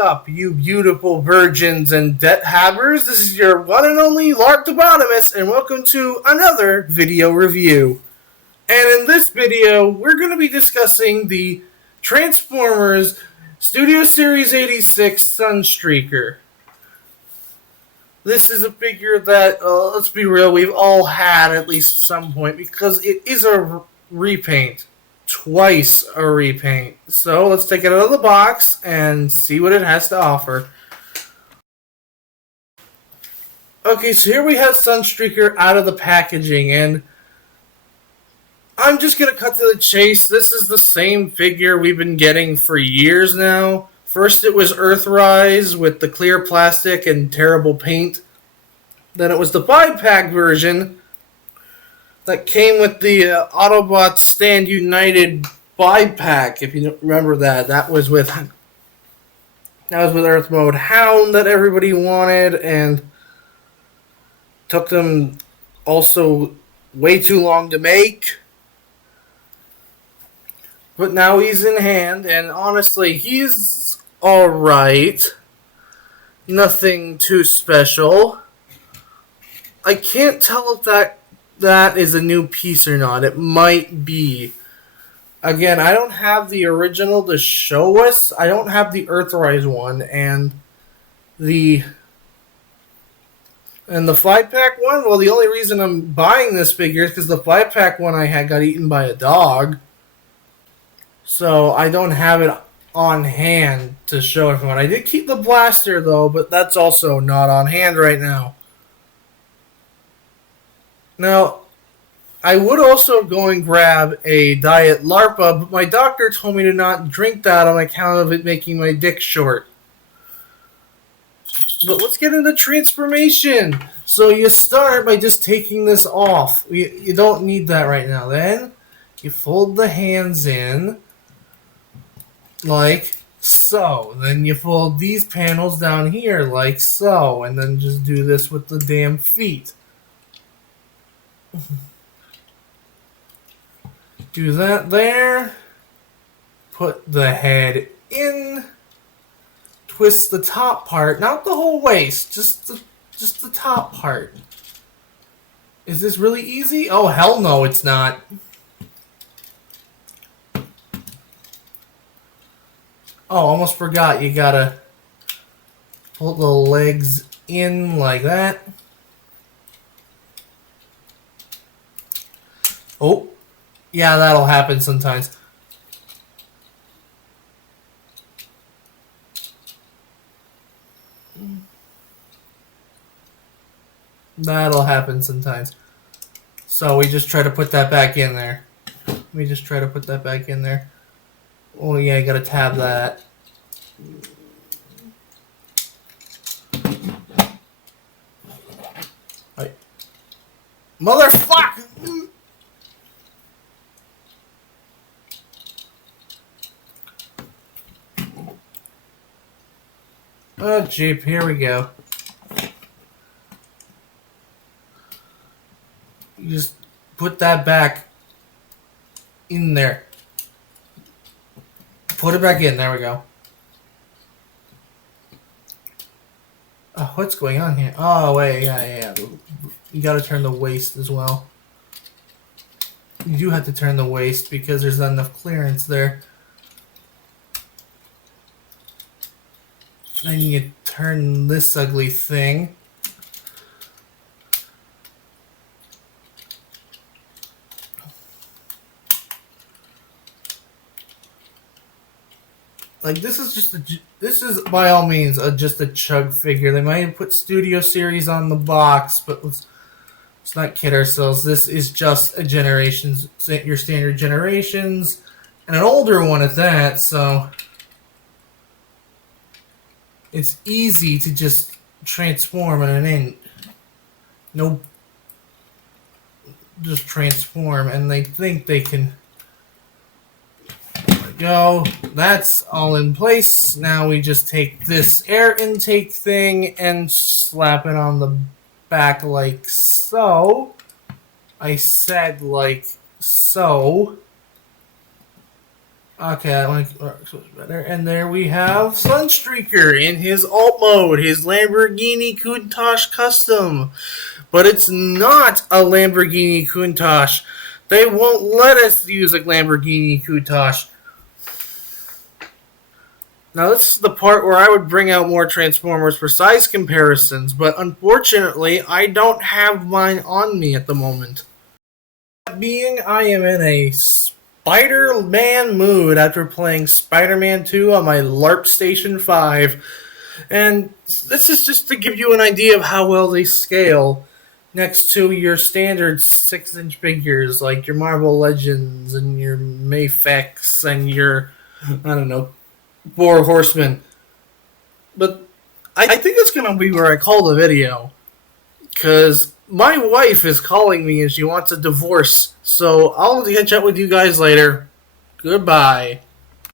up, you beautiful virgins and debt havers? This is your one and only larptibotimus, and welcome to another video review. And in this video, we're going to be discussing the Transformers Studio Series 86 Sunstreaker. This is a figure that, let's be real, we've all had at least some point, because it is a repaint. Twice a repaint. So let's take it out of the box and see what it has to offer. Okay, so here we have Sunstreaker out of the packaging, and I'm just going to cut to the chase. This is the same figure we've been getting for years now. First it was Earthrise with the clear plastic and terrible paint. Then it was the 5-pack version that came with the Autobots Stand United 5-pack, if you don't remember that. That was with Earth Mode Hound that everybody wanted, and took them also way too long to make. But now he's in hand, and honestly, he's alright. Nothing too special. I can't tell if that is a new piece or not. It might be. Again, I don't have the original to show us. I don't have the Earthrise one, and the 5-pack one. Well, the only reason I'm buying this figure is because the 5-pack one I had got eaten by a dog. So I don't have it on hand to show everyone. I did keep the blaster though, but that's also not on hand right now. Now, I would also go and grab a Diet Larpa, but my doctor told me to not drink that on account of it making my dick short. But let's get into transformation. So you start by just taking this off. You don't need that right now. Then you fold the hands in like so. Then you fold these panels down here like so. And then just do this with the damn feet. Do that there. Put the head in. Twist the top part, not the whole waist, just the top part. Is this really easy? Oh hell no, it's not. Oh, almost forgot. You gotta pull the legs in like that. Oh, yeah, that'll happen sometimes. That'll happen sometimes. So we just try to put that back in there. Oh yeah, you gotta tab that. Right. Motherfucker! Oh, jeep, here we go. You just put that back in there. Put it back in, there we go. Oh, what's going on here? Oh, wait, yeah. You gotta turn the waist as well. You do have to turn the waist because there's not enough clearance there. Then you turn this ugly thing. Like this is by all means just a chug figure. They might have put Studio Series on the box, but let's not kid ourselves. This is just a your standard Generations, and an older one at that. So it's easy to just transform in an inch. No, just transform, and they think they can. Go. That's all in place. Now we just take this air intake thing and slap it on the back like so. I said like so. Okay, I like better. And there we have Sunstreaker in his alt mode, his Lamborghini Countach Custom. But it's not a Lamborghini Countach. They won't let us use a Lamborghini Countach. Now this is the part where I would bring out more Transformers precise comparisons, but unfortunately I don't have mine on me at the moment. That being, I am in a Spider-Man mood after playing Spider-Man 2 on my LARP Station 5. And this is just to give you an idea of how well they scale next to your standard 6-inch figures like your Marvel Legends and your Mafex and your, I don't know, Four Horsemen. But I think it's going to be where I call the video. Because my wife is calling me and she wants a divorce. So I'll catch up with you guys later. Goodbye.